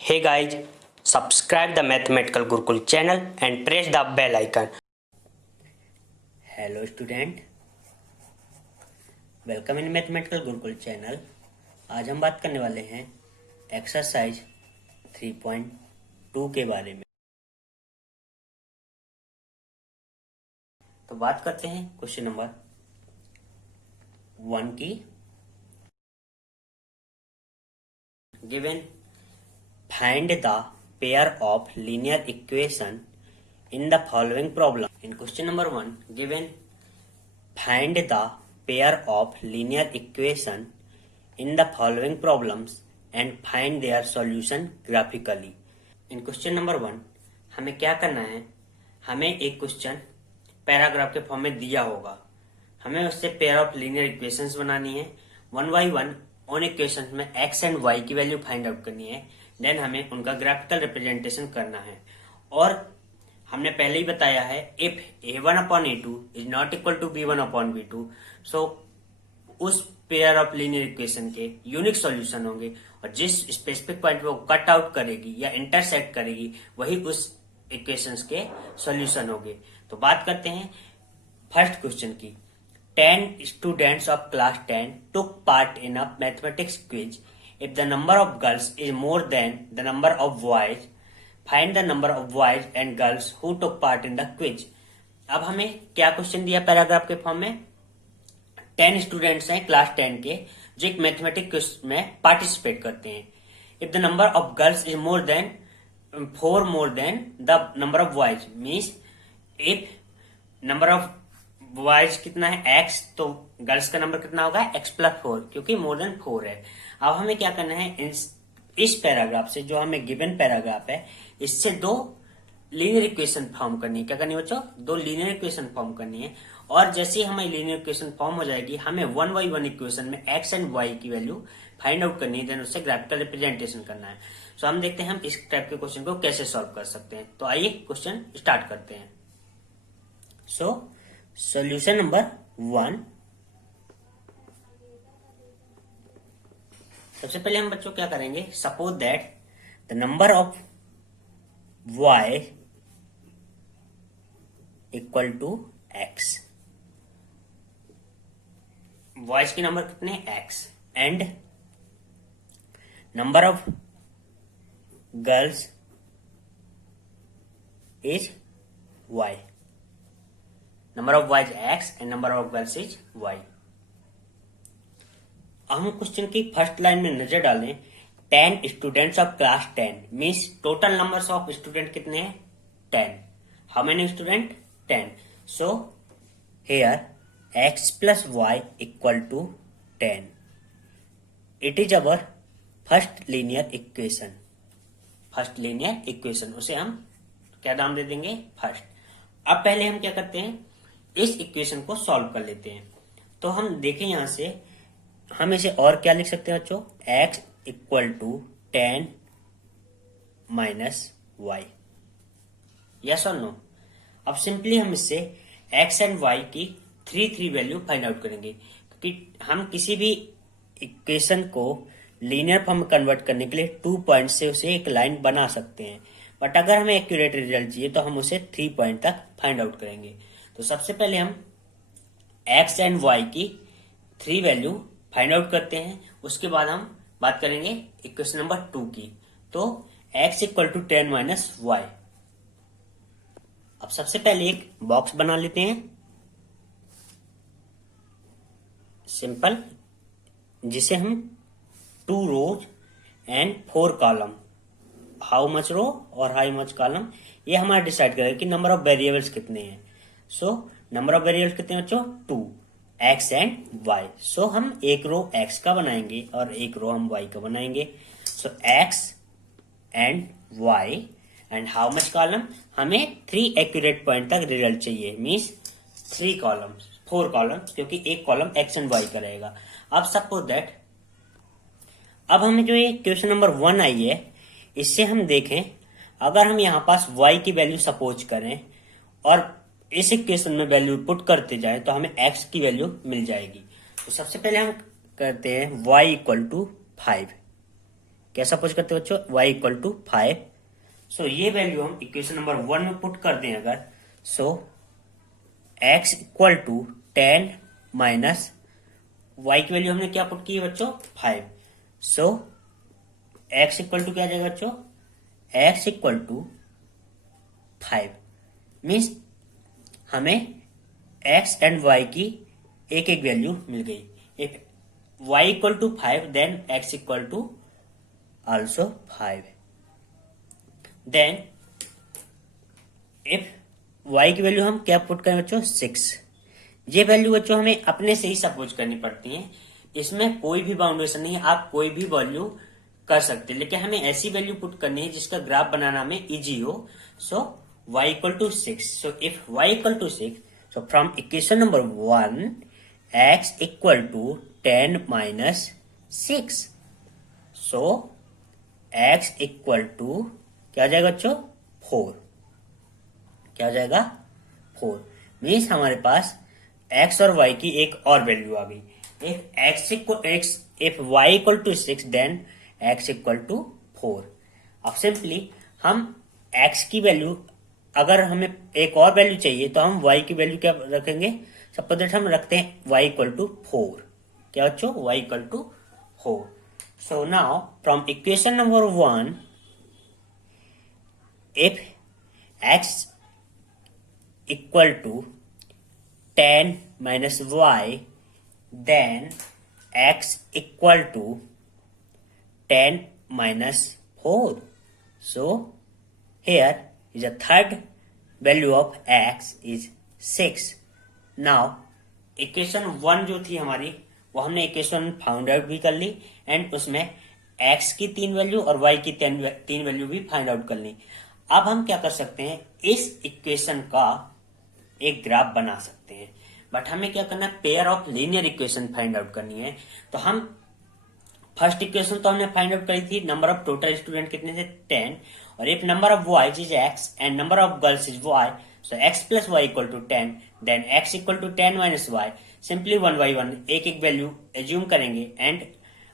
Hey guys, subscribe the Mathematical Gurukul channel and press the bell icon. Hello student, welcome in Mathematical Gurukul channel. आज हम बात करने वाले हैं exercise 3.2 के बारे में। तो बात करते हैं क्वेश्चन नंबर 1 की। Given Find the pair of linear equation in the following problem. In question number 1, given find the pair of linear equation in the following problems and find their solution graphically. In question number 1, हमें क्या करना है? हमें एक question paragraph के form में दिया होगा, हमें उससे पेयर ऑफ लीनियर इक्वेशंस बनानी है। 1 by 1 उन इक्वेशंस में x एंड y की वैल्यू फाइंड आउट करनी है, देन हमें उनका ग्राफिकल रिप्रेजेंटेशन करना है। और हमने पहले ही बताया है, if a1/a2 is not equal to b1/b2, so उस पेयर ऑफ लीनियर इक्वेशन के यूनिक सॉल्यूशन होंगे, और जिस स्पेसिफिक पॉइंट पे वो कट आउट करेगी या इंटरसेक्ट करेगी वही उस इक्वेशंस के सॉल्यूशन होंगे। तो बात करते हैं फर्स्ट क्वेश्चन की। 10 students of class 10 took part in a mathematics quiz. If the number of girls is more than the number of boys, find the number of boys and girls who took part in the quiz. अब हमें क्या question दिया paragraph के form में? 10 students हैं class 10 के जो एक मैथमेटिक्स क्विज में पार्टिसिपेट करते हैं। If the number of girls is more than 4 the number of boys, means if number of boys कितना है x, तो गर्ल्स का नंबर कितना होगा x+4, क्योंकि मोर देन 4 है। अब हमें क्या करना है, इस पैराग्राफ से, जो हमें गिवन पैराग्राफ है, इससे दो लीनियर इक्वेशन फॉर्म करनी है। क्या करनी है बच्चों? दो लीनियर इक्वेशन फॉर्म करनी है। और जैसे ही हमारी लीनियर इक्वेशन फॉर्म हो जाएगी, हमें 1 by 1 इक्वेशन में x एंड y की वैल्यू फाइंड आउट करनी है, देन उससे ग्राफिकल रिप्रेजेंटेशन करना है। सो हम देखते हैं हम इस टाइप के क्वेश्चन को कैसे सॉल्व कर सकते हैं। तो आइए क्वेश्चन स्टार्ट करते हैं। सॉल्यूशन नंबर 1, सबसे पहले हम बच्चों क्या करेंगे, suppose that the number of y equal to x, boys के नंबर कितने x, and number of girls is y, number of boys x and number of girls is y। हम क्वेश्चन की फर्स्ट लाइन में नजर डालें, 10 students of class 10 means total numbers of student कितने हैं? 10। How many student? 10। So here x plus y equal to 10। It is our first linear equation. First linear equation, उसे हम क्या नाम दे देंगे? फर्स्ट। अब पहले हम क्या करते हैं, इस इक्वेशन को सॉल्व कर लेते हैं। तो हम देखें यहां से, हम इसे और क्या लिख सकते हैं बच्चों? x equal to 10 minus y, yes और नो? अब सिंपली हम इससे x एंड y की 3 वैल्यू फाइंड आउट करेंगे, क्योंकि हम किसी भी इक्वेशन को लीनियर फॉर्म में कन्वर्ट करने के लिए 2 पॉइंट से उसे एक लाइन बना सकते हैं, बट अगर हमें एक्यूरेट रिजल्ट चाहिए तो हम उसे 3 पॉइंट तक फाइंड आउट करेंगे। तो सबसे पहले हम x एंड y की 3 वैल्यू फाइंड आउट करते हैं, उसके बाद हम बात करेंगे इक्वेशन नंबर 2 की। तो x equal to 10 minus y। अब सबसे पहले एक बॉक्स बना लेते हैं सिंपल, जिसे हम 2 रोज एंड 4 कॉलम, हाउ मच रो और हाउ मच कॉलम, ये हमारा डिसाइड करेगा कि नंबर ऑफ वेरिएबल्स कितने हैं। सो नंबर ऑफ वेरिएबल्स कितने बच्चों? 2, x एंड y। सो हम एक रो x का बनाएंगे और एक रो हम y का बनाएंगे। सो x and y and how much column, हमें 3 एक्यूरेट पॉइंट तक रिजल्ट चाहिए, मीन्स 3 कॉलम्स, 4 कॉलम्स, क्योंकि एक कॉलम x एंड y का रहेगा। अब सपोज दैट, अब हमें जो ये क्वेश्चन नंबर 1 आई है, इससे हम देखें, अगर हम यहां पास y की वैल्यू सपोज करें और इस इक्वेशन में वैल्यू पुट करते जाएं, तो हमें x की वैल्यू मिल जाएगी। तो सबसे पहले हम करते हैं y इक्वल टू 5, क्या सपोज करते हैं बच्चों, y इक्वल टू 5। सो ये वैल्यू हम इक्वेशन नंबर 1 में पुट कर दें अगर, so x equal to 10 minus y की वैल्यू हमने क्या पुट की है बच्चों, 5। सो x इक्वल टू क्या आ जाएगा बच्चों, x इक्वल टू 5 मीन्स हमें x एंड y की एक एक वैल्यू मिल गई। एक y equal to 5 then x equal to also 5। Then if y की वैल्यू हम क्या पुट करें बच्चों, 6। ये वैल्यू बच्चों हमें अपने से ही सपोज करनी पड़ती है, इसमें कोई भी बाउंडेशन नहीं है, आप कोई भी वैल्यू कर सकते हैं, लेकिन हमें ऐसी वैल्यू पुट करनी है जिसका ग्राफ बनाना में इजी हो। So y equal to 6। So if y equal to 6, so from equation number 1 x equal to 10 minus 6, so x equal to क्या आ जाएगा बच्चों, 4। क्या आ जाएगा, 4। मीन्स हमारे पास x और y की एक और वैल्यू आ गई। if y equal to 6 then x equal to 4। अब सिंपली हम x की वैल्यू, अगर हमें एक और वैल्यू चाहिए तो हम y की वैल्यू क्या रखेंगे, सपोज दैट हम रखते हैं y इक्वल टू 4। क्या बच्चों, y equal to 4। So now from equation number 1 if x equal to 10 minus y then x equal to 10 minus 4. So here is a third value of x is 6. Now equation 1 जो थी हमारी वो हमने equation find out भी कर ली and उसमें x की 3 value और y की 3 वैल्यू भी फाइंड आउट कर ली। अब हम क्या कर सकते हैं, इस इक्वेशन का एक ग्राफ बना सकते हैं, बट हमें क्या करना है, pair of linear equation find out करनी है। तो हम फर्स्ट इक्वेशन तो हमने फाइंड आउट करी थी, नंबर ऑफ टोटल स्टूडेंट कितने थे, 10, और if number of boys is x and number of girls is y, so x plus y equal to 10, then x equal to 10 minus y। Simply 1 by 1 एक एक value assume करेंगे and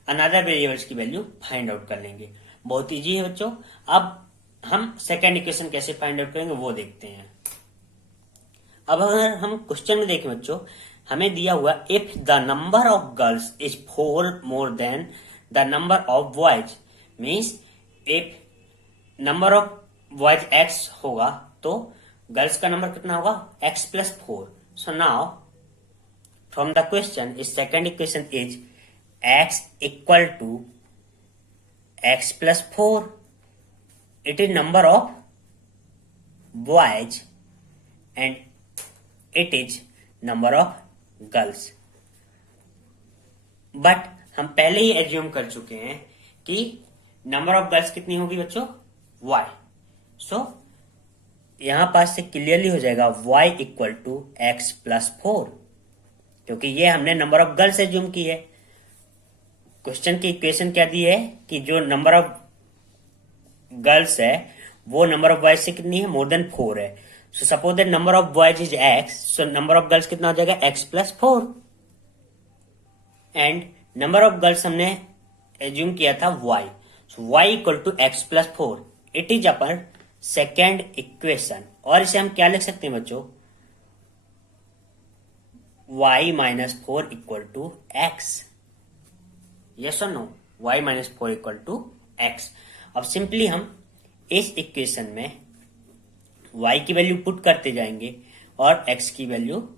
another variables की value find out कर लेंगे। बहुत easy है बच्चों। अब हम सेकेंड इक्वेशन कैसे फाइंड आउट करेंगे वो देखते हैं। अब अगर हम क्वेश्चन में देखें बच्चों, हमें दिया हुआ if the number of girls is 4 more than the number of boys, means if number of boys x होगा तो गर्ल्स का नंबर कितना होगा, x plus 4। So now from the question is second equation is x equal to x plus 4, it is number of boys and it is number of girls. But हम पहले ही assume कर चुके हैं कि number of girls कितनी होगी बच्चों, y। सो यहां पास से क्लियरली हो जाएगा y equal to x plus 4, क्योंकि ये हमने नंबर ऑफ गर्ल्स एज्यूम की है। क्वेश्चन की इक्वेशन क्या दी है कि जो नंबर ऑफ गर्ल्स है वो नंबर ऑफ बॉयज से कितनी है, मोर देन 4 है। So suppose that number of boys is x, so number of girls कितना हो जाएगा, x plus 4, and number of girls हमने एज्यूम किया था y, so y equal to x plus 4, it is our second equation. और इसे हम क्या लिख सकते हैं बच्चों, y minus 4 equal to x। Yes और no, y minus 4 equal to x। अब सिंपली हम इस इक्वेशन में y की वैल्यू पुट करते जाएंगे और x की वैल्यू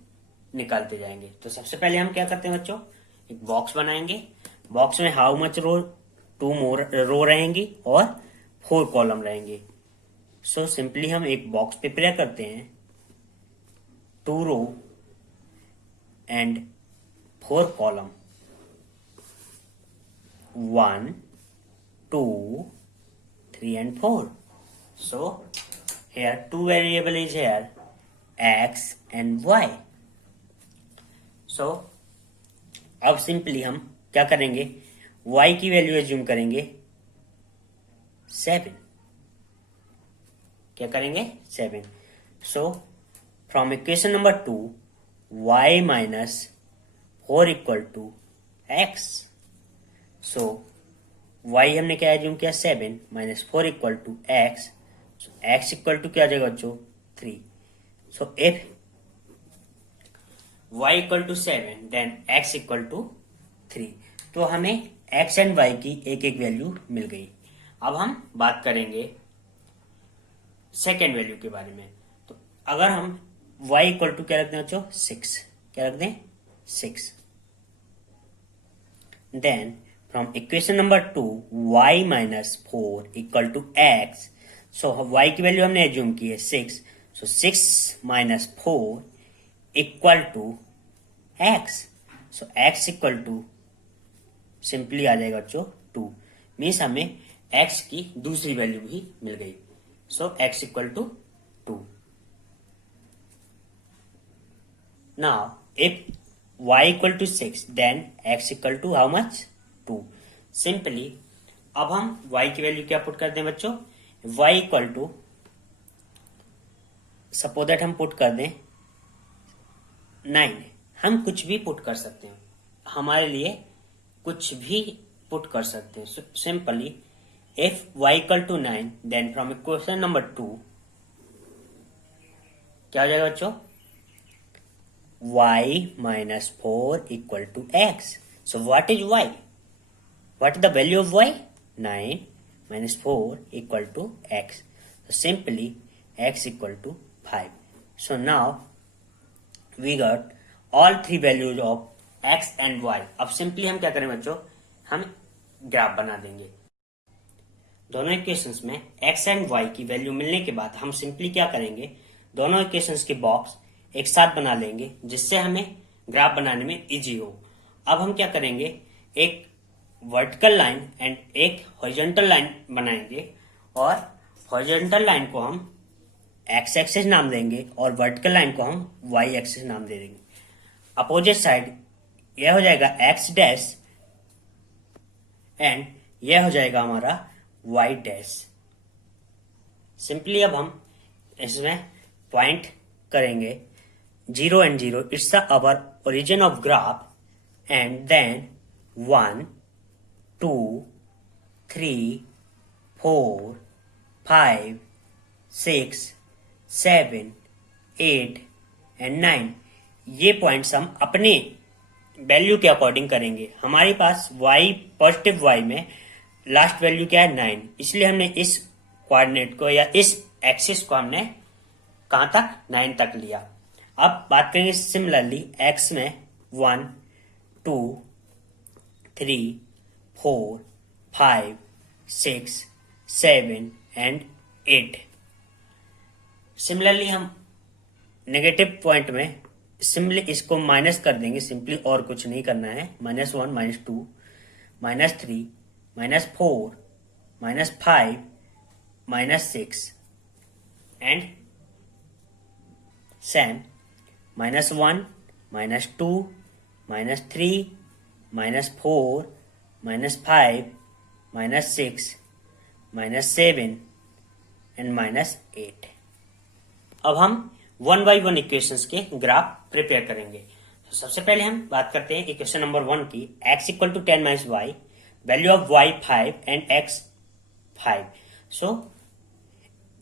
निकालते जाएंगे। तो सबसे पहले हम क्या करते हैं बच्चों, एक बॉक्स बनाएंगे। बॉक्स में हाउ मच रो, 2 मोर रो रहेंगी और 4 कॉलम रहेंगे। सो सिंपली हम एक बॉक्स प्रिपेयर करते हैं, 2 row and 4 column, 1 2 3 and 4. So here 2 variable is here, x and y. So अब सिंपली हम क्या करेंगे, y की वैल्यू एज्यूम करेंगे 7। क्या करेंगे, 7। So from equation number 2 y minus 4 equal to x। So y हमने क्या एज्यूम किया 7 minus 4 equal to x, x equal to क्या आ जाएगा बच्चों 3। So if y equal to 7 then x equal to 3। तो हमें x एंड y की एक एक वैल्यू मिल गई। अब हम बात करेंगे सेकेंड वैल्यू के बारे में। तो अगर हम y इक्वल टू क्या रख दें बच्चों 6, क्या रख दें 6, then from equation number 2 y minus 4 equal to x। So y की वैल्यू हमने एज्यूम की है 6, so 6 minus 4 equal to x। So x equal to simply आ जाएगा बच्चों 2, मीन्स हमें x की दूसरी वैल्यू भी मिल गई। So x equal to 2। Now if y equal to 6 then x equal to how much 2। Simply अब हम y की वैल्यू क्या पुट कर दें बच्चों, y equal to suppose that हम पुट कर दें 9। हम कुछ भी पुट कर सकते हैं, हमारे लिए कुछ भी पुट कर सकते हैं। Simply if y equal to 9 then from equation number 2 क्या हो जाएगा बच्चों y minus 4 equal to x। So what is y, what is the value of y 9 minus 4 equal to x. So simply x equal to 5. So now we got all three values of x and y. अब simply हम क्या करें बच्चों, हम graph बना देंगे। दोनों equations में x एंड y की वैल्यू मिलने के बाद हम सिंपली क्या करेंगे, दोनों इक्वेशंस के बॉक्स एक साथ बना लेंगे जिससे हमें ग्राफ बनाने में इजी हो। अब हम क्या करेंगे, एक वर्टिकल लाइन एंड एक हॉरिजॉन्टल लाइन बनाएंगे और हॉरिजॉन्टल लाइन को हम एक्स एक्सिस नाम देंगे और वर्टिकल लाइन को हम वाई एक्सिस नाम दे देंगे। अपोजिट साइड यह हो जाएगा एक्स डैश एंड यह हो जाएगा हमारा वाई डैश। सिंपली अब हम इसमें पॉइंट करेंगे 0 and 0, it's our origin of graph and then 1 2 3 4 5 6 7 8 and 9। ये पॉइंट्स हम अपने वैल्यू के अकॉर्डिंग करेंगे। हमारे पास y पॉजिटिव y में लास्ट वैल्यू क्या है 9, इसलिए हमने इस कोऑर्डिनेट को या इस एक्सिस को हमने कहां तक 9 तक लिया। अब बात करेंगे सिमिलरली x में 1 2 3 4 5 6 7 एंड 8। सिमिलरली हम नेगेटिव पॉइंट में सिंपली इसको माइनस कर देंगे, सिंपली और कुछ नहीं करना है। -1 -2 -3 -4 -5 -6 एंड सेम -1 -2 -3 -4 -5 -6 -7 एंड -8। अब हम 1 by 1 इक्वेशंस के ग्राफ प्रिपेयर करेंगे। तो सबसे पहले हम बात करते हैं इक्वेशन नंबर 1 की। x equal to 10 minus y, value of y 5 and x 5। So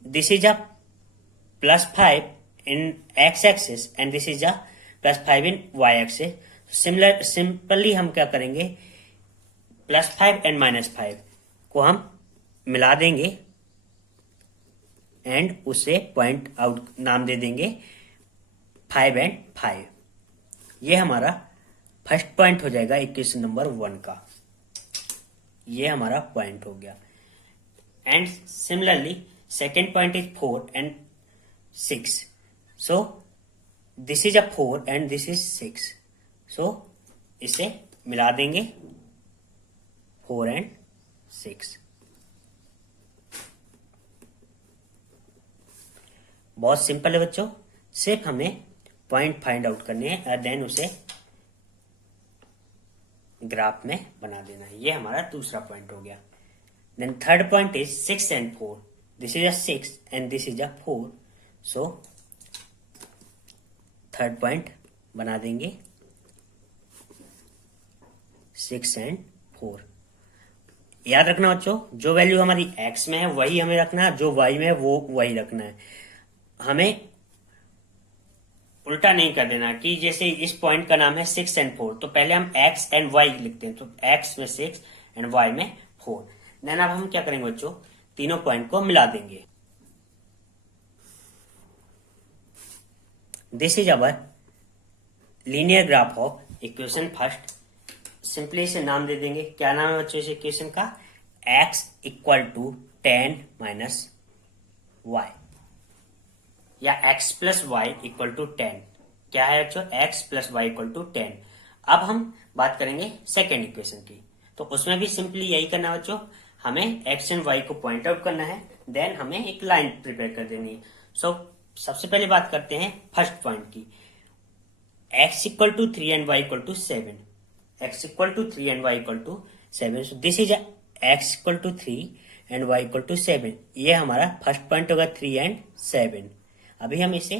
this is a +5 in x axis and this is a +5 in y axis. Simply हम क्या करेंगे, +5 एंड -5 को हम मिला देंगे एंड उसे पॉइंट आउट नाम दे देंगे 5 एंड 5। ये हमारा फर्स्ट पॉइंट हो जाएगा इक्वेशन नंबर 1 का, ये हमारा पॉइंट हो गया। And similarly second point is 4 and 6। So this is a 4 and this is 6। सो इसे मिला देंगे 4 एंड 6। बहुत सिंपल है बच्चों, सिर्फ हमें पॉइंट फाइंड आउट करने हैं और देन उसे ग्राफ में बना देना है। ये हमारा दूसरा पॉइंट हो गया। Then third point is 6 and 4। This is a 6 and this is a 4। So third point बना देंगे 6 एंड 4। याद रखना बच्चों, जो वैल्यू हमारी x में है वही हमें रखना है, जो y में है वो वही रखना है। हमें उल्टा नहीं कर देना कि जैसे इस पॉइंट का नाम है 6 एंड 4, तो पहले हम x एंड y लिखते हैं, तो x में 6 एंड y में 4। देन अब हम क्या करेंगे बच्चों, तीनों पॉइंट को मिला देंगे। This is our linear graph of equation first. Simply इसे नाम दे देंगे, क्या नाम है बच्चों इस इक्वेशन का, x equal to 10 minus y, या x plus y equal to 10। क्या है बच्चों, x plus y equal to 10। अब हम बात करेंगे सेकेंड इक्वेशन की, तो उसमें भी सिंपली यही करना है बच्चों, हमें x एंड y को पॉइंट आउट करना है, देन हमें एक लाइन प्रिपेयर कर देनी है। सो सबसे पहले बात करते हैं फर्स्ट पॉइंट की, x equal to 3 and y equal to 7, x equal to 3 and y equal to 7। So this is x equal to 3 and y equal to 7। ये हमारा फर्स्ट पॉइंट होगा 3 एंड 7। अभी हम इसे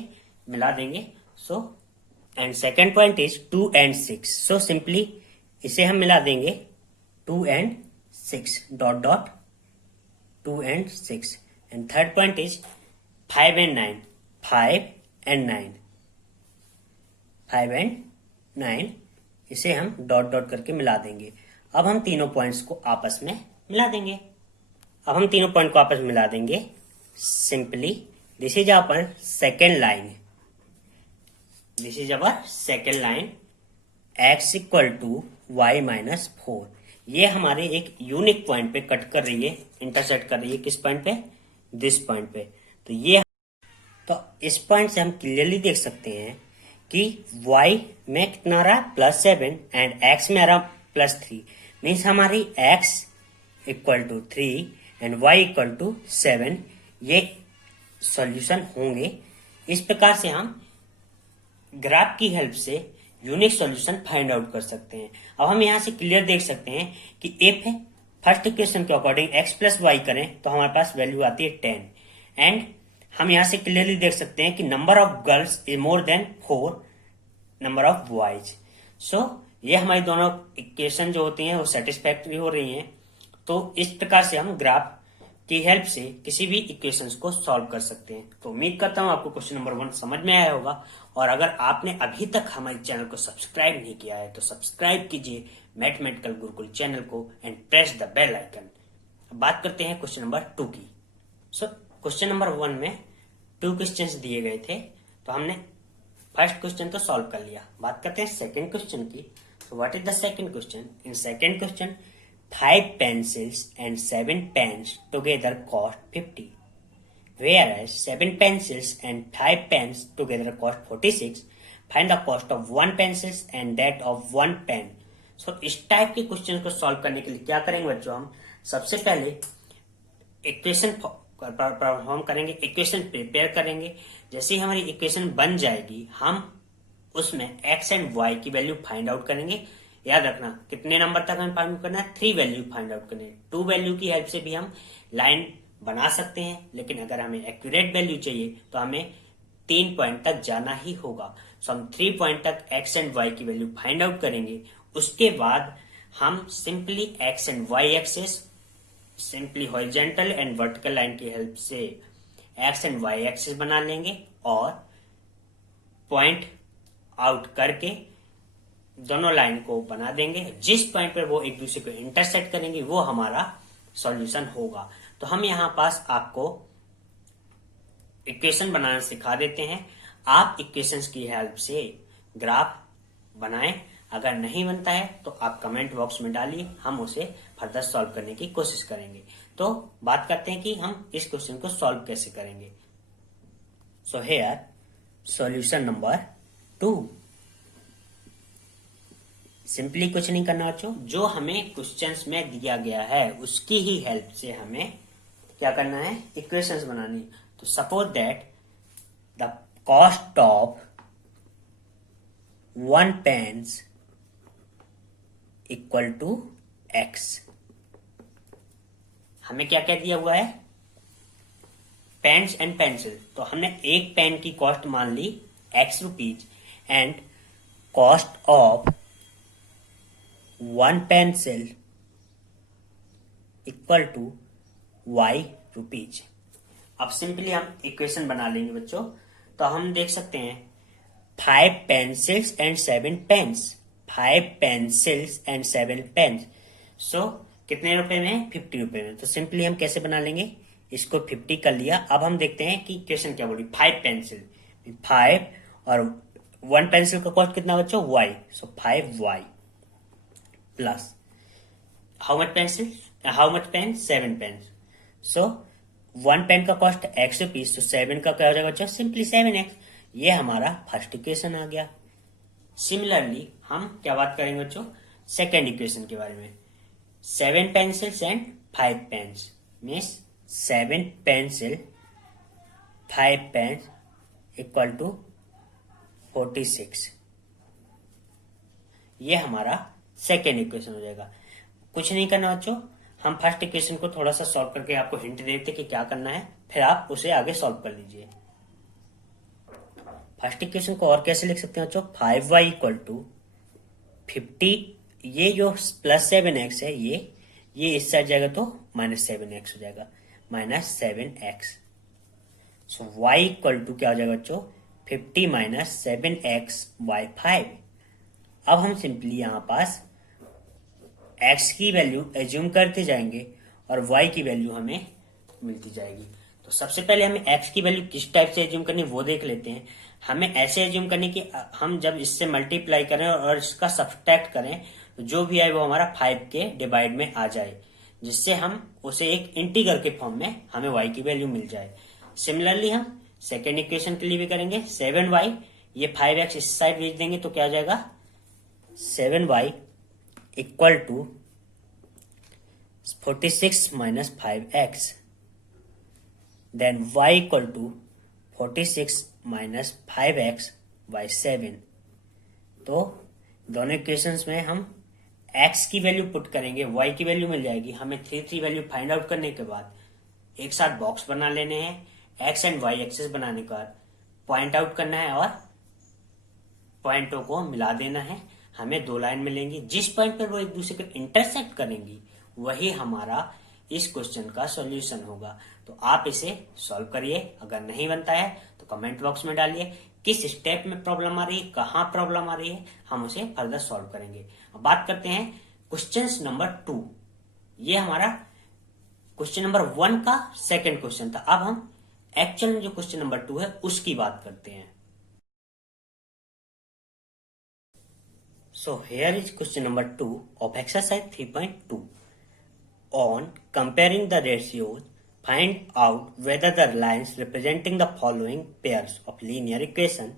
मिला देंगे। So and second point is 2 and 6। So simply इसे हम मिला देंगे 2 and 6 dot dot 2 and 6। And third point is 5 and 9, 5 and 9, 5 and 9, इसे हम डॉट डॉट करके मिला देंगे। अब हम तीनों पॉइंट्स को आपस में मिला देंगे। सिंपली this is our second line, x equal to y minus 4। ये हमारे एक यूनिक पॉइंट पे कट कर रही है, इंटरसेक्ट कर रही है, किस पॉइंट पे, दिस पॉइंट पे। तो इस पॉइंट से हम क्लियरली देख सकते हैं कि y में कितना आ रहा है, +7 एंड x में आ रहा +3। मीन्स हमारी x equal to 3 and y equal to 7 ये सॉल्यूशन होंगे। इस प्रकार से हम ग्राफ की हेल्प से यूनिक सॉल्यूशन फाइंड आउट कर सकते हैं। अब हम यहां से क्लियर देख सकते हैं कि इफ फर्स्ट इक्वेशन के अकॉर्डिंग x प्लस वाई करें तो हमारे पास वैल्यू आती है 10। एंड हम यहां से क्लियरली देख सकते हैं कि number of girls is more than 4 number of boys. So ये हमारी दोनों इक्वेशन जो होती हैं वो सेटिस्फैक्ट्री हो रही हैं। तो इस प्रकार से हम ग्राफ की हेल्प से किसी भी इक्वेशंस को सॉल्व कर सकते हैं। तो उम्मीद करता हूं आपको क्वेश्चन नंबर 1 समझ में आया होगा, और अगर आपने अभी तक हमारे चैनल को सब्सक्राइब नहीं किया है तो सब्सक्राइब कीजिए मैथमेटिकल गुरुकुल चैनल को and press the bell icon. अब बात करते हैं क्वेश्चन नंबर 2 की। सो क्वेश्चन नंबर 1 में 2 क्वेश्चंस दिए गए थे, तो हमने फर्स्ट क्वेश्चन तो सॉल्व कर लिया। बात करते हैं सेकेंड क्वेश्चन की। सो what is the second question? In second question 5 pencils and 7 pens together cost 50, whereas 7 pencils and 5 pens together cost 46. Find the cost of 1 pencil and that of 1 pen. So इस type के question को solve करने के लिए क्या करेंगे बच्चों, हम सबसे पहले इक्वेशन परफॉर्म करेंगे, इक्वेशन प्रिपेयर करेंगे। जैसे ही हमारी इक्वेशन बन जाएगी हम उसमें x एंड y की वैल्यू फाइंड आउट करेंगे। याद रखना कितने नंबर तक हमें फाइंड आउट करना है, 3 वैल्यू फाइंड आउट करनी है। 2 वैल्यू की हेल्प से भी हम लाइन बना सकते हैं, लेकिन अगर हमें एक्यूरेट वैल्यू चाहिए तो हमें 3 पॉइंट तक जाना ही होगा। सो हम 3 पॉइंट तक x एंड y की वैल्यू फाइंड आउट करेंगे। उसके बाद हम simply x and y axes simply horizontal and vertical line की हेल्प से x एंड y एक्सेस बना लेंगे और पॉइंट आउट करके दोनों लाइन को बना देंगे। जिस पॉइंट पर वो एक दूसरे को इंटरसेक्ट करेंगे वो हमारा सॉल्यूशन होगा। तो हम यहां पास आपको इक्वेशन बनाना सिखा देते हैं। आप इक्वेशंस की हेल्प से ग्राफ बनाएं। अगर नहीं बनता है तो आप कमेंट बॉक्स में डालिए, हम उसे फर्दर सॉल्व करने की कोशिश करेंगे। तो बात करते हैं कि हम इस क्वेश्चन को सॉल्व कैसे करेंगे। So here solution number 2। Simply कुछ नहीं करना बच्चों, जो हमें क्वेश्चंस में दिया गया है उसकी ही हेल्प से हमें क्या करना है, इक्वेशंस बनानी। तो suppose that the cost of 1 pens equal to x। हमें क्या क्या दिया हुआ है, पेन्स एंड पेंसिल। तो हमने एक पेन की कॉस्ट मान ली x rupees and cost of 1 pencil equal to y rupees. अब सिंपली हम इक्वेशन बना लेंगे बच्चों। तो हम देख सकते हैं 5 pencils and 7 pens, 5 pencils and 7 pens। सो कितने रुपए में? 50 रुपए में। तो सिंपली हम कैसे बना लेंगे, इसको 50 कर लिया। अब हम देखते हैं कि इक्वेशन क्या बोली। 5 पेंसिल, 5 और 1 पेंसिल का कॉस्ट कितना बच्चों? y। So 5y plus how much pencil, how much pen? 7 pen. So 1 pen का कॉस्ट x रुपीज, तो 7 का क्या हो जाएगा बच्चों? Simply 7x। ये हमारा फर्स्ट इक्वेशन आ गया। सिमिलरली हम क्या बात करेंगे बच्चों? सेकेंड इक्वेशन के बारे में। 7 pencils and 5 pens means 7 pencil 5 pens equal to 46। ये हमारा सेकेंड इक्वेशन हो जाएगा। कुछ नहीं करना बच्चों, हम फर्स्ट इक्वेशन को थोड़ा सा सॉल्व करके आपको हिंट देते कि क्या करना है, फिर आप उसे आगे सॉल्व कर लीजिए। फर्स्ट इक्वेशन को और कैसे लिख सकते हैं बच्चों? 5y इक्वल टू 50, ये जो प्लस 7x है ये इस साइड जाएगा तो माइनस 7x हो जाएगा, minus 7x। So y equal to क्या हो जाएगा बच्चों? 50 माइनस 7x बाई 5। अब हम सिंपली यहां पास x की वैल्यू एज्यूम करते जाएंगे और y की वैल्यू हमें मिलती जाएगी। तो सबसे पहले हमें x की वैल्यू किस टाइप से एज्यूम करनी वो देख लेते हैं। हमें ऐसे एज्यूम करनी कि हम जब इससे मल्टीप्लाई करें और इसका सब्सट्रैक्ट करें तो जो भी आए वो हमारा 5 के डिवाइड में आ जाए, जिससे हम उसे एक इंटीग्रल के फॉर्म में हमें y की वैल्यू मिल जाए। सिमिलरली हम सेकेंड इक्वेशन के लिए भी करेंगे। 7y, ये 5x इस साइड भेज देंगे तो क्या हो जाएगा? 7y equal to 46 minus 5x, then y equal to 46 minus 5x by 7। तो दोनों इक्वेशंस में हम x की वैल्यू पुट करेंगे, y की वैल्यू मिल जाएगी। हमें 3 वैल्यू फाइंड आउट करने के बाद एक साथ बॉक्स बना लेने हैं। x एंड y एक्सेस बनाने के बाद पॉइंट आउट करना है और पॉइंटों को मिला देना है। हमें 2 लाइन मिलेंगी, जिस पॉइंट पर वो एक दूसरे को इंटरसेक्ट करेंगी वही हमारा इस क्वेश्चन का सॉल्यूशन होगा। तो आप इसे सॉल्व करिए। अगर नहीं बनता है तो कमेंट बॉक्स में डालिए किस स्टेप में प्रॉब्लम आ रही है, कहां प्रॉब्लम आ रही है, हम उसे फर्दर सॉल्व करेंगे। अब बात करते हैं क्वेश्चन नंबर 2। ये हमारा क्वेश्चन नंबर 1 का सेकेंड क्वेश्चन था। अब हम एक्चुअल में जो क्वेश्चन नंबर 2 है उसकी बात करते हैं। So here is question number 2 of exercise 3.2. On comparing the ratios, find out whether the lines representing the following pairs of linear equation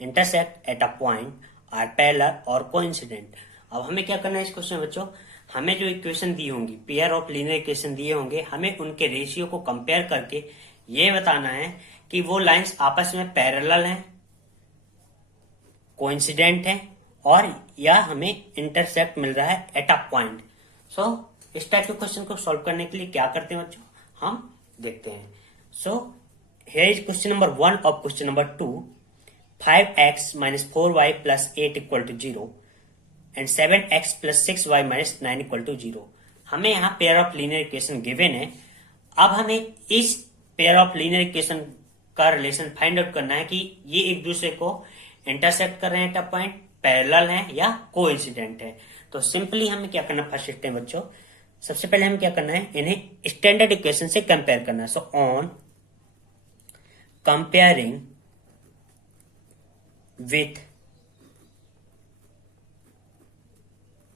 intersect at a point are parallel or coincident. अब हमें क्या करना है इस question में बच्चों? हमें जो इक्वेशन दी होंगी, पेयर ऑफ लीनियर इक्वेशन दिए होंगे, हमें उनके रेशियो को कंपेयर करके ये बताना है कि वो लाइंस आपस में पैरेलल हैं, कोइंसिडेंट हैं और या हमें इंटरसेक्ट मिल रहा है एट अ पॉइंट। सो इस टाइप के क्वेश्चन को सॉल्व करने के लिए क्या करते हैं बच्चों, हम देखते हैं। So here is question number 1 of question number 2। 5x minus 4y plus 8 equal to 0 and 7x plus 6y minus 9 equal to 0। हमें यहाँ pair of linear equation given है। अब हमें इस पेयर ऑफ लीनियर इक्वेशन का रिलेशन फाइंड आउट करना है कि ये एक दूसरे को इंटरसेक्ट कर रहे हैं एट अ पॉइंट, पैरेलल हैं या कोइंसिडेंट है। तो सिंपली हमें क्या करना फर्स्ट स्टेप बच्चों, सबसे पहले हमें क्या करना है, इन्हें स्टैंडर्ड इक्वेशन से कंपेयर करना है। So on comparing with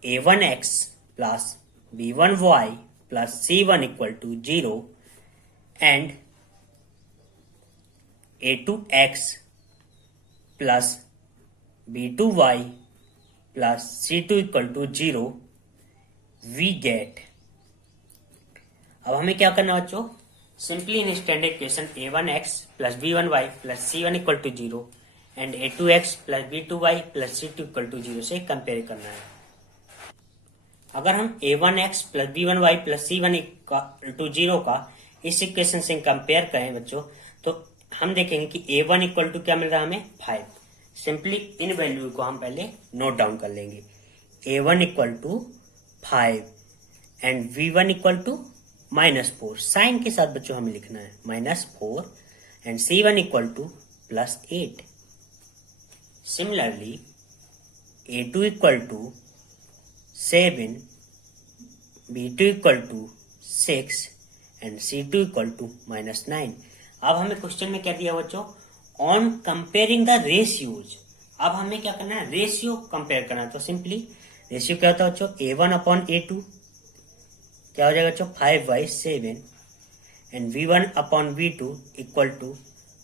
a1x plus b1y plus c1 equal to 0 and a2x plus b2y plus c2 equal to 0 we get। अब हमें क्या करना बच्चों, simply in standard equation a1x plus b1y plus c1 equal to 0 and a2x plus b2y plus c2 equal to 0 से compare करना है। अगर हम a1x plus b1y plus c1 equal to 0 का इस इक्वेशन से कंपेयर करें बच्चों, तो हम देखेंगे कि a1 इक्वल टू क्या मिल रहा है हमें 5। सिंपली इन वैल्यू को हम पहले नोट डाउन कर लेंगे। a1 equal to 5 and v1 equal to -4, sign के साथ बच्चों हमें लिखना है -4 and C1 equal to +8. Similarly, A2 equal to 7, B2 equal to 6 and C2 equal to -9. अब हमें क्वेश्चन में क्या दिया बच्चों, ऑन कंपेयरिंग द रेशियोज. अब हमें क्या करना है, रेशियो कंपेयर करना है. तो सिंपली रेशियो क्या होता है बच्चों, A1/A2 क्या हो जाएगा बच्चों 5/7 and V1/V2 equal to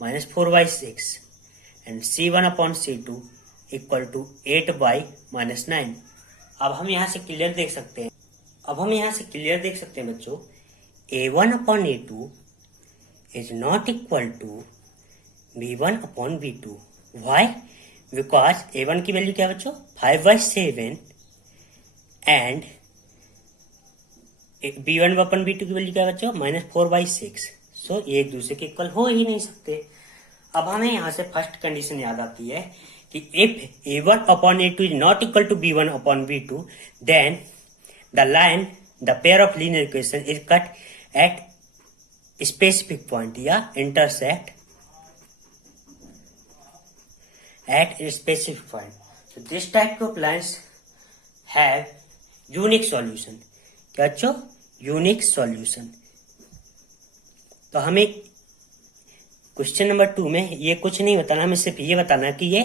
-4/6 and C1/C2 equal to 8/-9. अब हम यहाँ से क्लियर देख सकते हैं, बच्चों A1/A2 is not equal to V1/V2. Why? Because A1 की वैल्यू क्या है बच्चों 5/7 एंड B1/V2 की वैल्यू क्या है बच्चों -4/6. सो ये एक दूसरे के इक्वल हो ही नहीं सकते. अब हमें यहाँ से फर्स्ट कंडीशन याद आती है कि if A1/A2 is not equal to B1/V2, then the pair of linear equation is cut at specific point या intersect at a specific point. So this type of lines have unique solution. क्या बच्चों, unique solution. तो हमें question number 2 में ये कुछ नहीं बताना, हमें सिर्फ ये बताना है कि ये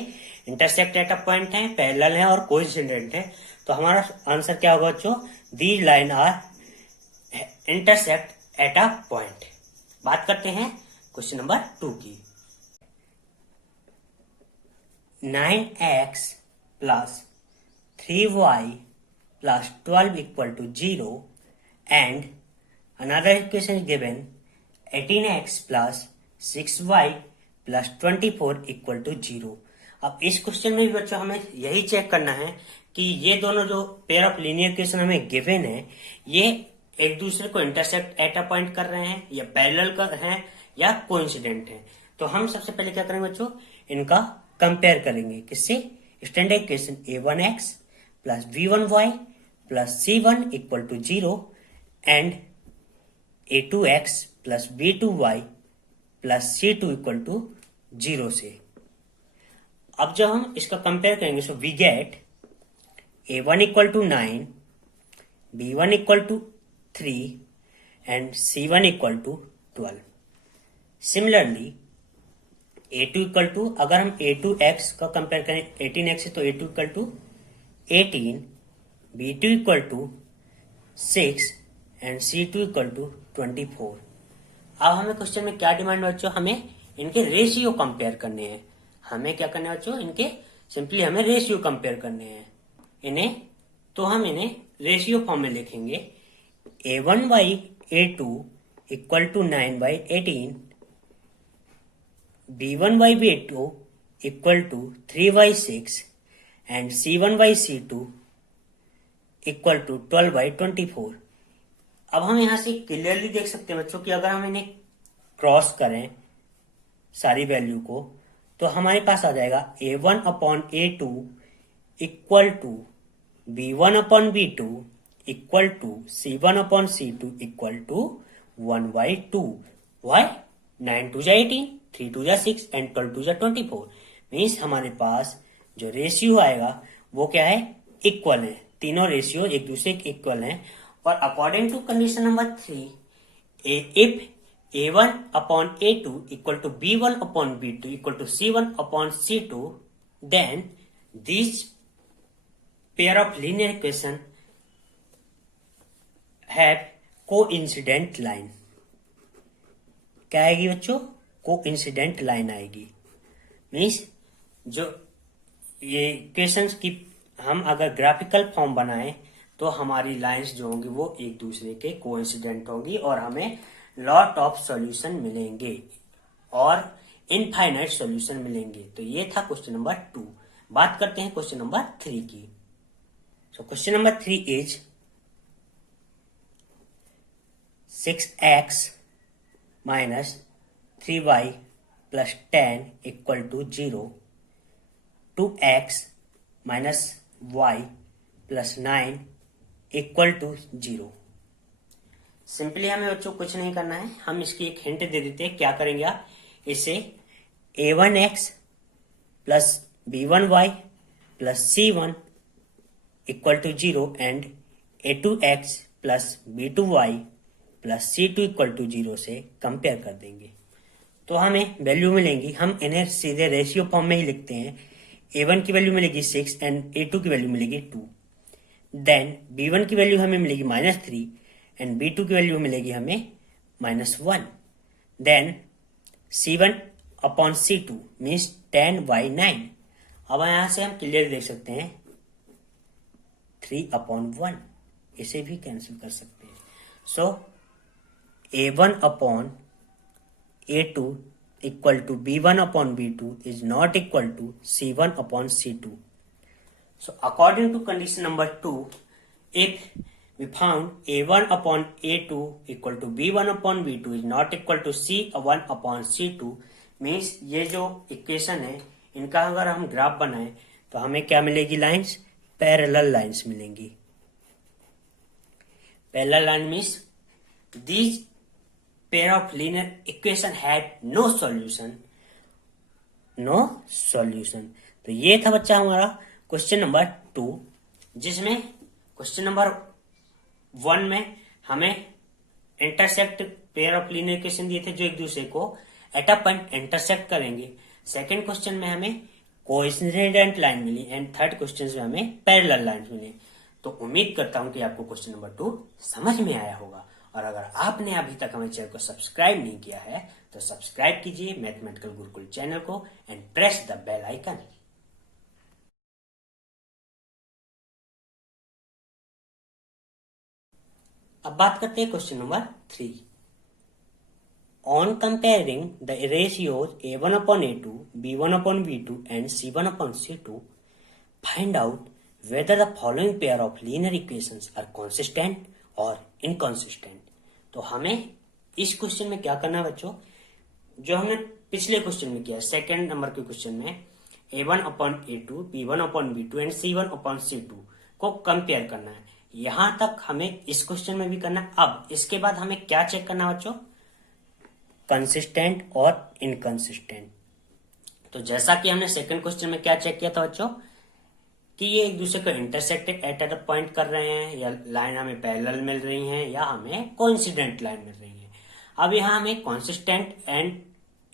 इंटरसेक्ट एट अ पॉइंट है, पैरेलल है और कोइंसिडेंट है. तो हमारा आंसर क्या होगा बच्चों, these line are intersect at a point. बात करते हैं क्वेश्चन नंबर 2 की. 9x plus 3y plus 12 equal to 0 and another equation is given 18x plus 6y plus 24 equal to 0. अब इस क्वेश्चन में भी बच्चों हमें यही चेक करना है कि ये दोनों जो पेयर ऑफ लीनियर इक्वेशन हमें गिवन है ये एक दूसरे को इंटरसेक्ट एट अ पॉइंट कर रहे हैं या पैरेलल कर रहे हैं या कोइंसिडेंट हैं. तो हम सबसे पहले क्या करेंगे बच्चों, इनका कंपेयर करेंगे. किससे, standard equation A1x plus B1y plus C1 equal to 0 and A2x plus B2y plus C2 equal to 0 से. अब जब हम इसका कंपेयर करेंगे so we get A1 equal to 9, B1 equal to 3 and C1 equal to 12. Similarly A2 equal to, अगर हम A2x का compare करें 18x से तो A2 equal to 18, B2 equal to 6 and C2 equal to 24. अब हमें question में क्या डिमांड है बच्चों, हमें इनके रेशियो कंपेयर करने हैं. हमें क्या करना है बच्चों, इनके सिंपली हमें रेशियो कंपेयर करने हैं इन्हें. तो हम इन्हें रेशियो फॉर्म में लिखेंगे A1/A2 equal to 9/18, B1/B2 equal to 3/6 and C1/C2 equal to 12/24. अब हम यहां से क्लियरली देख सकते हैं बच्चों कि अगर हम इन्हें क्रॉस करें सारी वैल्यू को तो हमारे पास आ जाएगा A1/A2 equal to B1/B2 equal to C1/C2 equal to 1/2. Why? 9 2 18, 3 2 6 and 12 2 24. Means हमारे पास जो रेशियो आएगा वो क्या है, इक्वल है. तीनों रेशियो एक दूसरे के इक्वल हैं. और according to condition number 3, if A1/A2 equal to B1/B2 equal to C1/C2, then these pair of linear equation have coincident line. क्या आएगी बच्चों, कोइंसिडेंट लाइन आएगी. मीन्स जो ये इक्वेशंस की हम अगर ग्राफिकल फॉर्म बनाएं तो हमारी लाइंस जो होंगी वो एक दूसरे के कोइंसिडेंट होंगी और हमें लॉट ऑफ सॉल्यूशन मिलेंगे और इनफाइनाइट सॉल्यूशन मिलेंगे. तो ये था क्वेश्चन नंबर 2. बात करते हैं क्वेश्चन नंबर 3 की. So question number 3 is 6x minus 3y plus 10 equal to 0, 2x minus y plus 9 equal to 0. Simply हमें बच्चों कुछ नहीं करना है, हम इसकी एक हिंट दे देते हैं। क्या करेंगे आप, इसे a1x plus b1y plus c1 equal to 0 and a2x plus b2y plus c2 equal to 0 से कंपेयर कर देंगे तो हमें वैल्यू मिलेंगी। हम इन्हें सीधे रेशियो फॉर्म में ही लिखते हैं। a1 की वैल्यू मिलेगी 6 एंड a2 की वैल्यू मिलेगी 2। देन b1 की वैल्यू हमें मिलेगी -3 एंड b2 की वैल्यू मिलेगी हमें -1। Then c1 upon c2 means 10/9। अब यहां से हम क्लियर देख सकते हैं 3/1, इसे भी कैंसिल कर सकते हैं। सो a1 upon a2 equal to b1 upon b2 is not equal to c1 upon c2. So according to condition number 2, if we found a1 upon a2 equal to b1 upon b2 is not equal to c1 upon c2, means ये जो equation है इनका अगर हम graph बनाएं तो हमें क्या मिलेगी, लाइंस, पैरेलल लाइंस मिलेंगी। Parallel line means these pair of linear equation had no solution। तो ये था बच्चा हमारा क्वेश्चन नंबर 2, जिसमें क्वेश्चन नंबर 1 में हमें intersect pair of linear equation दिए थे जो एक दूसरे को एट अ पॉइंट इंटरसेक्ट करेंगे। सेकंड क्वेश्चन में हमें कोइंसिडेंट लाइन मिली एंड थर्ड क्वेश्चन में हमें पैरेलल लाइन मिली। तो उम्मीद करता हूं कि आपको क्वेश्चन नंबर 2 समझ में आया होगा। और अगर आपने अभी तक हमारे चैनल को सब्सक्राइब नहीं किया है तो सब्सक्राइब कीजिए मैथमेटिकल गुरुकुल चैनल को and press the bell icon. अब बात करते हैं question number 3। On comparing the ratios a1 upon a2, b1 upon b2 and c1 upon c2, find out whether the following pair of linear equations are consistent और inconsistent. तो हमें इस question में क्या करना है बच्चों, जो हमने पिछले क्वेश्चन में किया, सेकंड नंबर के क्वेश्चन में a1 upon a2, b1 upon b2 and c1 upon c2 को कंपेयर करना है। यहां तक हमें इस क्वेश्चन में भी करना है। अब इसके बाद हमें क्या चेक करना है बच्चों, कंसिस्टेंट और इनकंसिस्टेंट। तो जैसा कि हमने सेकंड क्वेश्चन में क्या चेक किया था बच्चों कि ये एक दूसरे को इंटरसेक्ट एट अ पॉइंट कर रहे हैं, या लाइन हमें पैरेलल मिल रही हैं, या हमें कोइंसिडेंट लाइन मिल रही है। अब यहाँ हमें कंसिस्टेंट एंड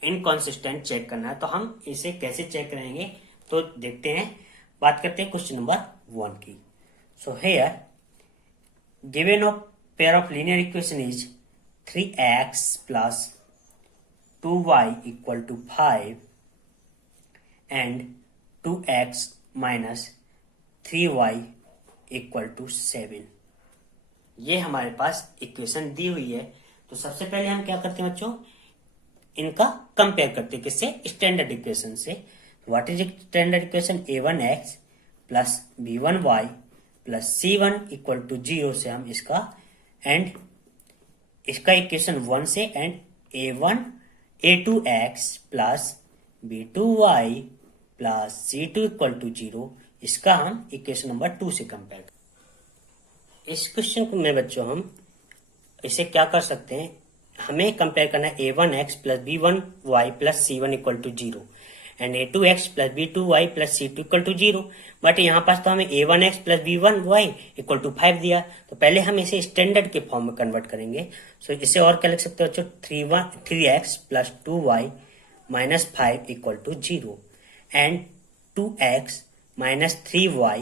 इनकंसिस्टेंट चेक करना है। तो हम इसे कैसे चेक करेंगे तो देखते हैं। बात करते हैं क्वेश्चन नंबर 1 की। So here given of pair of linear equation is 3x plus 2y equal to 5 and 2x minus 3y equal to 7। ये हमारे पास इक्वेशन दी हुई है। तो सबसे पहले हम क्या करते हैं बच्चों, इनका कंपेयर करते हैं किससे, स्टैंडर्ड इक्वेशन से। What is standard equation, a1x plus b1y plus c1 equal to 0 से हम इसका एंड इसका इक्वेशन 1 से and a2x plus b2y plus c2 equal to 0, इसका हम इक्वेशन नंबर 2 से कंपेयर करें। इस क्वेश्चन में बच्चों हम इसे क्या कर सकते हैं, हमें कंपेयर करना है a1x plus b1y plus c1 equal to 0 and a2x plus b2y plus c2 equal to 0। But यहाँ पास तो हमें a1x plus b1y equal to 5 दिया। तो पहले हम इसे स्टैंडर्ड के फॉर्म में कन्वर्ट करेंगे। सो इसे और क्या लिख सकते हो बच्चों, 3x plus 2y minus 5 equal to 0 and 2x minus 3y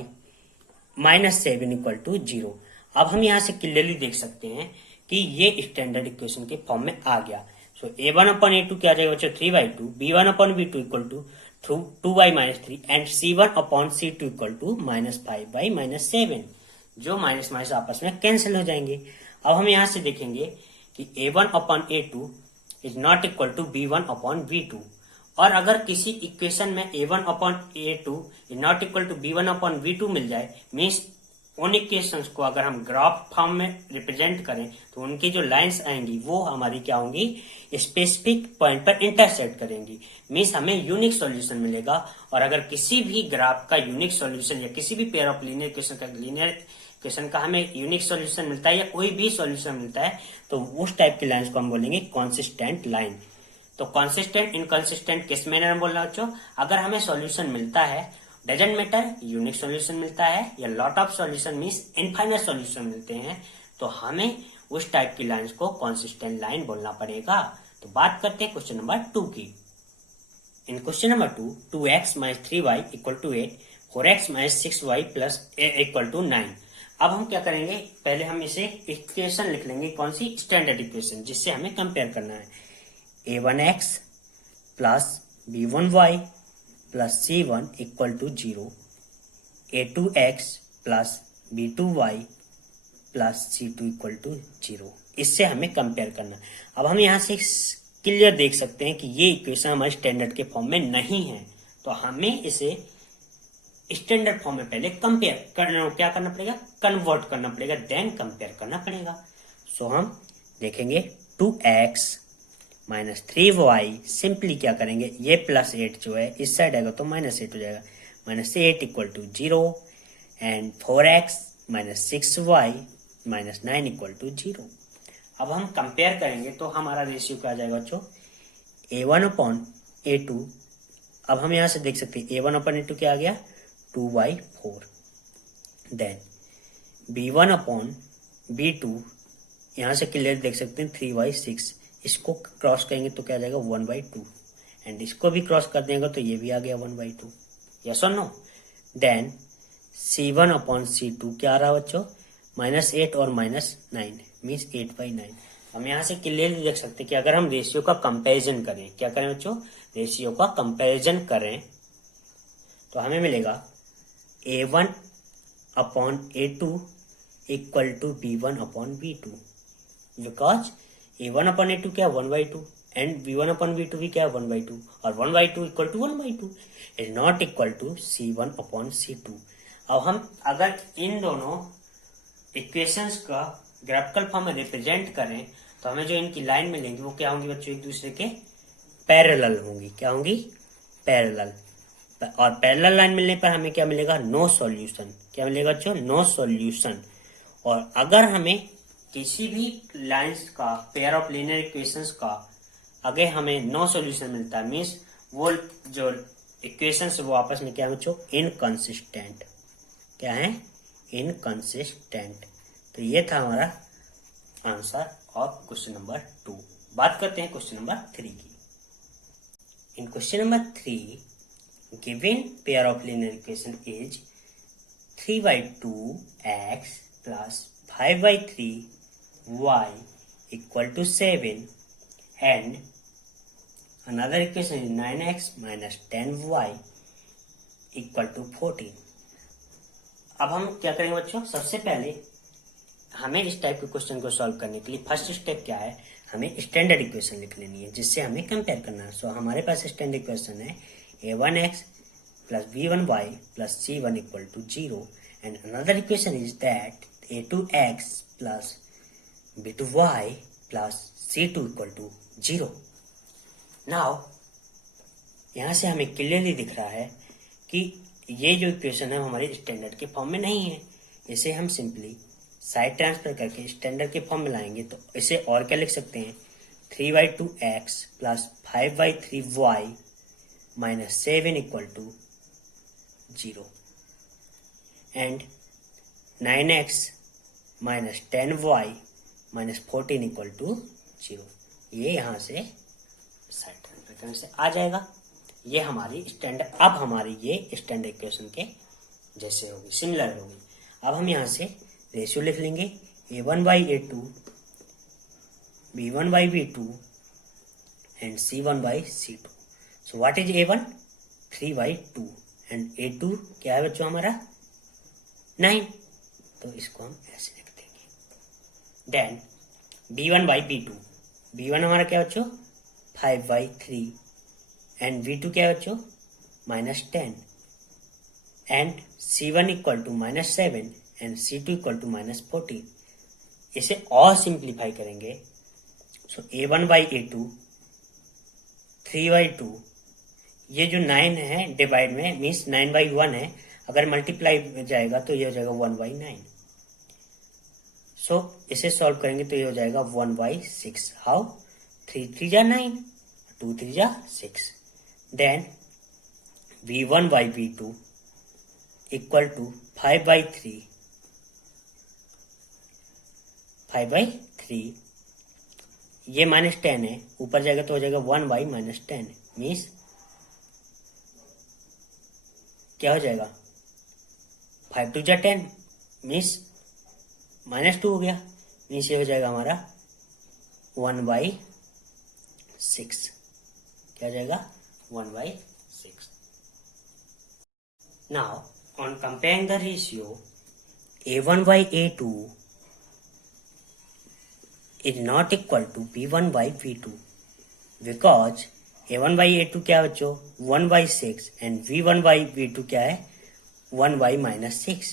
minus 7 equal to 0। अब हम यहां से क्लियरली देख सकते हैं कि ये स्टैंडर्ड इक्वेशन के फॉर्म में आ गया। सो a1 अपॉन a2 क्या आ जाएगा बच्चों, 3/2, b1 upon b2 equal to 2y minus 3 and c1 upon c2 equal to minus 5 minus 7, जो माइनस माइनस आपस में कैंसिल हो जाएंगे। अब हम यहां से देखेंगे कि a1 upon a2 is not equal to b1 upon b2। और अगर किसी इक्वेशन में a1 upon a2 is not equal to b1 upon b2 मिल जाए, मीन्स उन इक्वेशंस को अगर हम ग्राफ फॉर्म में रिप्रेजेंट करें तो उनकी जो लाइंस आएंगी वो हमारी क्या होंगी, स्पेसिफिक पॉइंट पर इंटरसेक्ट करेंगी, मीन्स हमें यूनिक सॉल्यूशन मिलेगा। और अगर किसी भी ग्राफ का यूनिक सॉल्यूशन या किसी भी पेयर ऑफ लीनियर इक्वेशन का लीनियर इक्वेशन का हमें यूनिक सॉल्यूशन मिलता है या कोई भी सॉल्यूशन मिलता है तो उस टाइप की लाइंस को हम बोलेंगे कॉन्सिस्टेंट लाइन। तो कॉन्सिस्टेंट इनकॉन्सिस्टेंट किस मैनर में बोलना बच्चों, अगर हमें सॉल्यूशन मिलता है, डजंट मैटर यूनिक सॉल्यूशन मिलता है या lot of solution means infinite solution मिलते हैं, तो हमें उस टाइप की लाइंस को कॉन्सिस्टेंट लाइन बोलना पड़ेगा। तो बात करते हैं क्वेश्चन नंबर 2 की। In question number 2, 2x minus 3y equal to 8, 4x minus 6y plus a equal to 9। अब हम क्या करेंगे, पहले हम इसे इक्वेशन लिख लेंगे, कौन सी, स्टैंडर्ड इक्वेशन, जिससे हमें कंपेयर करना है। a1x plus b1y plus c1 equal to 0, a2x plus b2y plus c2 equal to 0। इससे हमें कंपेयर करना। अब हम यहाँ से क्लियर देख सकते हैं कि ये इक्वेशन हमारे स्टैंडर्ड के फॉर्म में नहीं है, तो हमें इसे स्टैंडर्ड फॉर्म में पहले कंपेयर करना, क्या करना पड़ेगा, कन्वर्ट करना पड़ेगा, देन कंपेयर करना पड़ेगा। सो हम देखेंगे 2x माइनस 3y, सिंपली क्या करेंगे, ये प्लस 8 जो है इस साइड आएगा तो माइनस 8 हो जाएगा, minus 8 equal to 0 and 4x minus 6y minus 9 equal to 0। अब हम कंपेयर करेंगे तो हमारा रेशियो क्या आ जाएगा बच्चों, a1 अपॉन a2। अब हम यहां से देख सकते हैं a1 अपॉन a2 क्या आ गया, 2/4। देन b1 अपॉन b2, यहां से क्लियर देख सकते हैं 3/6। इसको क्रॉस करेंगे तो क्या आ जाएगा 1/2, एंड इसको भी क्रॉस कर देंगे तो ये भी आ गया 1/2। यस और no. Then c1 upon c2 क्या आ रहा है बच्चों, -8 और -9 मीन्स 8/9। हम यहाँ से क्लियरली देख सकते हैं कि अगर हम रेशियो का कंपैरिजन करें, क्या करें बच्चों, रेशियो का कंपैरिजन करें तो हमें मिलेगा a1 upon a2 equal to b1 upon b2, because a1 upon a2 क्या है 1/2 एंड b1 अपॉन b2 भी क्या है 1/2, और 1/2 equal to 1/2 is not equal to c1 upon c2। अब हम अगर इन दोनों इक्वेशंस का ग्राफिकल फॉर्म में रिप्रेजेंट करें तो हमें जो इनकी लाइन मिलेंगी वो क्या होंगी बच्चों, एक दूसरे के पैरेलल होंगी। क्या होंगी, पैरेलल। और पैरेलल लाइन मिलने पर हमें क्या मिलेगा, नो सॉल्यूशन। क्या मिलेगा बच्चों, नो सॉल्यूशन। और अगर हमें किसी भी लाइंस का, पेयर ऑफ लीनियर इक्वेशंस का अगर हमें नो सॉल्यूशन मिलता है, मीन्स वो जो इक्वेशंस वो आपस में क्या है बच्चों, इनकंसिस्टेंट। क्या है, इनकंसिस्टेंट। तो ये था हमारा आंसर ऑफ क्वेश्चन नंबर 2। बात करते हैं क्वेश्चन नंबर 3 की। In question number 3, given pair of linear equation is 3/2x plus 5/3y equal to 7 and another equation is 9x minus 10y equal to 14। अब हम क्या करेंगे बच्चों, सबसे पहले हमें इस टाइप के क्वेश्चन को सॉल्व करने के लिए फर्स्ट स्टेप क्या है, हमें स्टैंडर्ड इक्वेशन लिख लेनी है जिससे हमें कंपेयर करना है। सो हमारे पास स्टैंडर्ड इक्वेशन है a1x plus b1y plus c1 equal to 0 and another equation is that a2x plus b2y plus c2 equal to 0। Now यहाँ से हमें क्लियरली दिख रहा है कि ये जो इक्वेशन है हमारे स्टैंडर्ड के फॉर्म में नहीं है। इसे हम सिंपली साइड ट्रांसफर करके स्टैंडर्ड के फॉर्म में लाएंगे तो इसे और क्या लिख सकते हैं, 3/2x plus 5/3y minus 7 equal to 0 and 9x minus 10y minus 14 equal to 0। ये यहाँ से साइड ट्रांसफर करने से आ जाएगा। ये हमारी स्टैंडर्ड, अब हमारी ये स्टैंडर्ड इक्वेशन के जैसे होगी, सिमिलर होगी। अब हम यहाँ से रेशियो लिख लेंगे a1/a2, b1/b2 and c1/c2। So what is a1, 3/2 and a2 क्या है बच्चों हमारा 9, तो इसको हम ऐसे लिख देंगे। देन b1/b2, b1 हमारा क्या बच्चों 5/3 एंड b2 क्या है बच्चों -10 and c1 equal to -7 and c2 equal to -14। इसे और सिंप्लीफाई करेंगे। सो a1/a2 3/2, ये जो 9 है डिवाइड में मीन्स 9/1 है, अगर मल्टीप्लाई जाएगा तो ये हो जाएगा 1/9 सो इसे सॉल्व करेंगे तो ये हो जाएगा 1/6. हाउ? 3 3 जा 9, 2 3 जा 6. Then v1/v2 equal to 5/3. 5/3 ये -10 है, ऊपर जाएगा तो हो जाएगा 1/-10. मीन्स क्या हो जाएगा? 5 2 जा 10 मीन्स -2 हो गया. मीन्स ये हो जाएगा हमारा 1/6. क्या हो जाएगा? 1/6. Now on comparing the ratio a1/a2 is not equal to b1/v2 because a1/a2 क्या है बच्चों? 1/6 and v1/v2 क्या है? 1/-6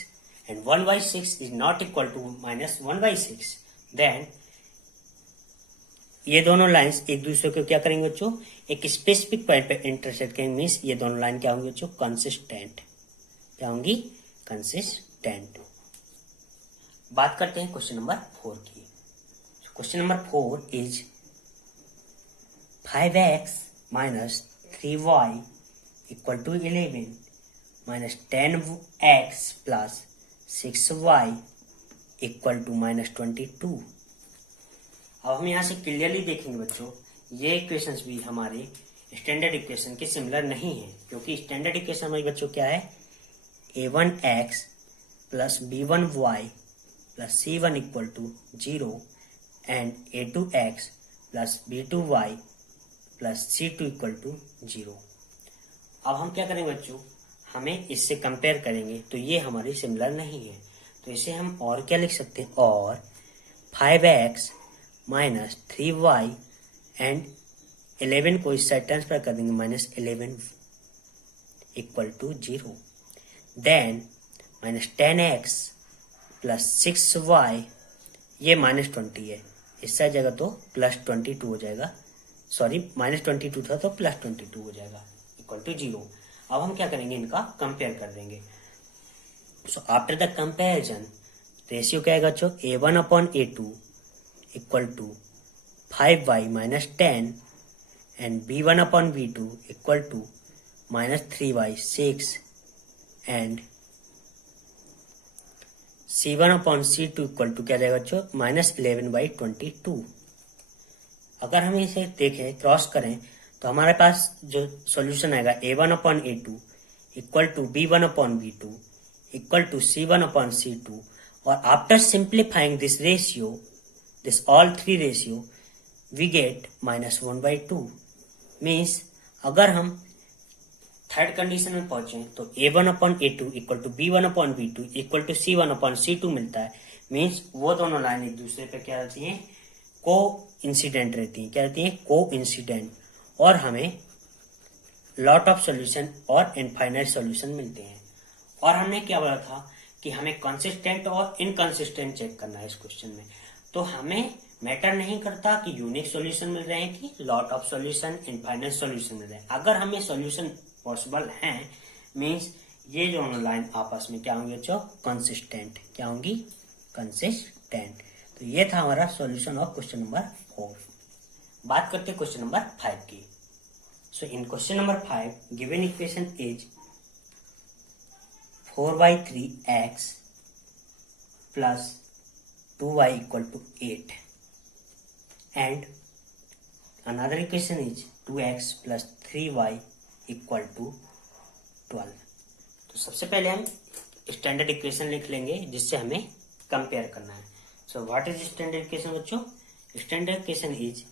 and 1/6 is not equal to -1/6. then ये दोनों लाइंस एक दूसरे को क्या करेंगे बच्चों? एक स्पेसिफिक पॉइंट पे इंटरसेक्ट करेंगे. मीन्स ये दोनों लाइन क्या होंगी बच्चों? कंसिस्टेंट. क्या होंगी? कंसिस्टेंट. बात करते हैं क्वेश्चन नंबर 4 की. Question number 4 is 5x minus 3y equal to 11 minus 10x plus 6y equal to -22. अब हम यहाँ से क्लियरली देखेंगे बच्चों, ये इक्वेशंस भी हमारे स्टैंडर्ड इक्वेशन के सिमिलर नहीं है, क्योंकि स्टैंडर्ड इक्वेशन हमारी बच्चों क्या है? a1x plus b1y plus c1 equal to 0 and a2x plus b2y plus c2 equal to 0. अब हम क्या करेंगे बच्चों? हमें इससे कंपेयर करेंगे तो ये हमारी सिमिलर नहीं है, तो इसे हम और क्या लिख सकते हैं? और 5x minus 3y and 11 को इस साइड ट्रांसफर कर देंगे -11 equal to 0. Then -10x plus 6y ये -20 है, इस साइड जगह तो +22 हो जाएगा. सॉरी -22 था तो +22 हो जाएगा इक्वल टू 0. अब हम क्या करेंगे? इनका कंपेयर कर देंगे. So after the comparison ratio क्या आएगा बच्चों? a1/a2 equal to 5y -10 and b1/v2 equal to -3y6 and c1/c2 equal to क्या जाएगा बच्चों? -11/22. अगर हम इसे देखें, क्रॉस करें, तो हमारे पास जो सॉल्यूशन आएगा a1/a2 equal to b1/v2 equal to c1/c2. और after simplifying this ratio, this all three ratio, we get -1/2. Means अगर हम थर्ड कंडीशन में पहुंचे तो a1/a2 equal to b1/v2 equal to c1/c2 मिलता है. मीन्स वो दोनों लाइन एक दूसरे पे क्या रहती हैं? को इंसिडेंट रहती हैं. क्या रहती हैं? को इंसिडेंट. और हमें लॉट ऑफ सॉल्यूशन और इनफाइनाइट सॉल्यूशन मिलते हैं. और हमने क्या बोला था कि हमें कंसिस्टेंट और इनकंसिस्टेंट चेक करना है इस क्वेश्चन में. तो हमें मैटर नहीं करता कि यूनिक सॉल्यूशन मिल रहे हैं कि lot of solution, infinite solution मिल रहे हैं. अगर हमें सॉल्यूशन पॉसिबल हैं, मीन्स ये जो लाइन आपस में क्या होंगे बच्चों? कंसिस्टेंट. क्या होंगी? कंसिस्टेंट. तो ये था हमारा सॉल्यूशन ऑफ क्वेश्चन नंबर 4. बात करते हैं क्वेश्चन नंबर 5 की. So in question number 5 given equation is 4/3x plus 2y equal to 8 and another equation is 2x plus 3y equal to 12. तो सबसे पहले हम स्टैंडर्ड इक्वेशन लिख लेंगे जिससे हमें कंपेयर करना है. So what is standard equation बच्चों? Standard equation is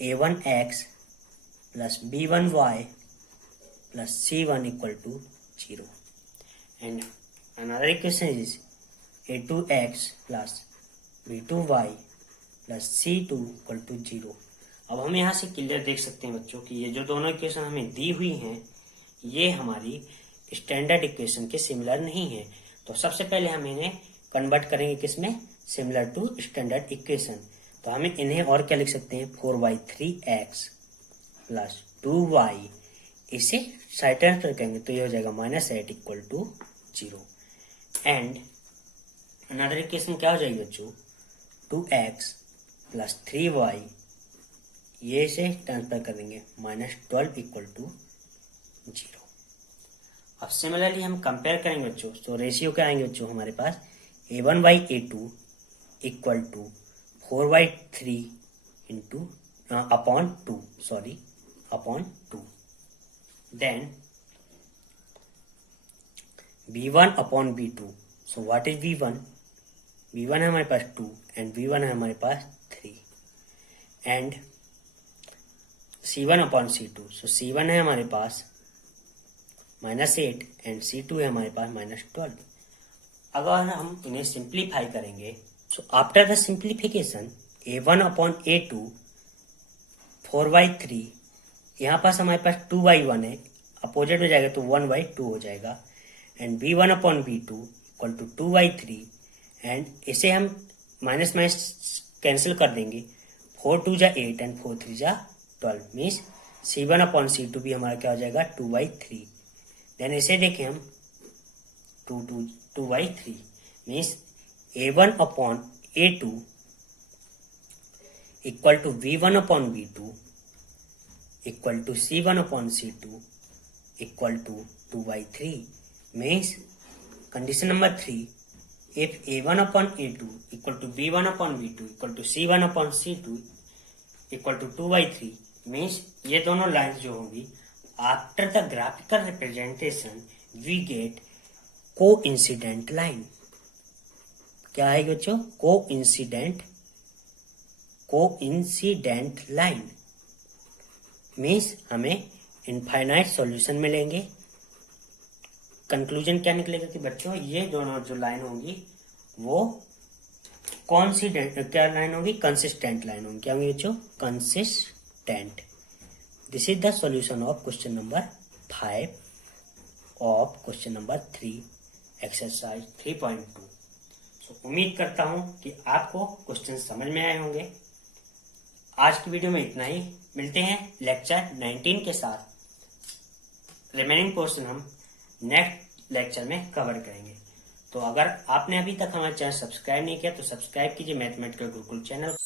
a1x plus b1y plus c1 equal to 0 and another equation is a2x plus b2y plus c2 equal to 0. अब हम यहाँ से क्लियर देख सकते हैं बच्चों कि ये जो दोनों इक्वेशन हमें दी हुई हैं ये हमारी स्टैंडर्ड इक्वेशन के सिमिलर नहीं है. तो सबसे पहले हम इन्हें कन्वर्ट करेंगे किसमें? Similar to standard equation. तो हमें इन्हें और क्या लिख सकते हैं? 4/3x plus 2y. इसे साइड ट्रांसफर करेंगे तो ये हो जाएगा -8 equal to 0 and another equation क्या हो जाएगी बच्चों, 2x प्लस 3y, ये से ट्रांसफर कर देंगे, -12 इक्वल टू 0। अब सिमिलरली हम कंपेयर करेंगे बच्चों, तो रेशियो क्या आएंगे बच्चों हमारे पास, a1/a2 equal to 4/3 into upon 2। Then v1 upon v2। So what is v1? v1 है हमारे पास 2 एंड v1 है हमारे पास 3 and c1 upon c2। So c1 है हमारे पास -8 एंड c2 है हमारे पास -12। अगर हम इन्हें सिंप्लीफाई करेंगे, सो after the simplification a1 upon a2 4/3, यहाँ पास हमारे पास 2/1 है, अपोजिट हो जाएगा तो 1/2 हो जाएगा and v1 upon v2 equal to 2/3 and इसे हम माइनस कैंसिल कर देंगे, 4 2 जा 8 एंड 4 3 जा 12 मीन्स c1 अपॉन c2 भी हमारा क्या हो जाएगा 2/3। देन इसे देखें हम 2/3 means a1 upon a2 equal to v1 upon v2 equal to c1 upon c2 equal to 2/3 means condition number 3, if a1 upon a2 equal to b1 upon b2 equal to c1 upon c2 equal to 2/3 means ये दोनों lines जो होंगी after the graphical representation we get coincident line. क्या है बच्चों? Coincident line means हमें infinite solution मिलेंगे। Conclusion क्या निकलेगा कि बच्चों ये दोनों जो लाइन होंगी वो क्या लाइन होगी, कंसिस्टेंट लाइन होगी। क्या होंगी बच्चों? Consistent. This is the solution of question number 5 of question number 3 exercise 3.2। सो उम्मीद करता हूं कि आपको क्वेश्चन समझ में आए होंगे। आज की वीडियो में इतना ही, मिलते हैं लेक्चर 19 के साथ। रिमेनिंग पोर्शन हम नेक्स्ट लेक्चर में कवर करेंगे। तो अगर आपने अभी तक हमारे चैनल सब्सक्राइब नहीं किया तो सब्सक्राइब कीजिए मैथमेटिकल गुरुकुल चैनल।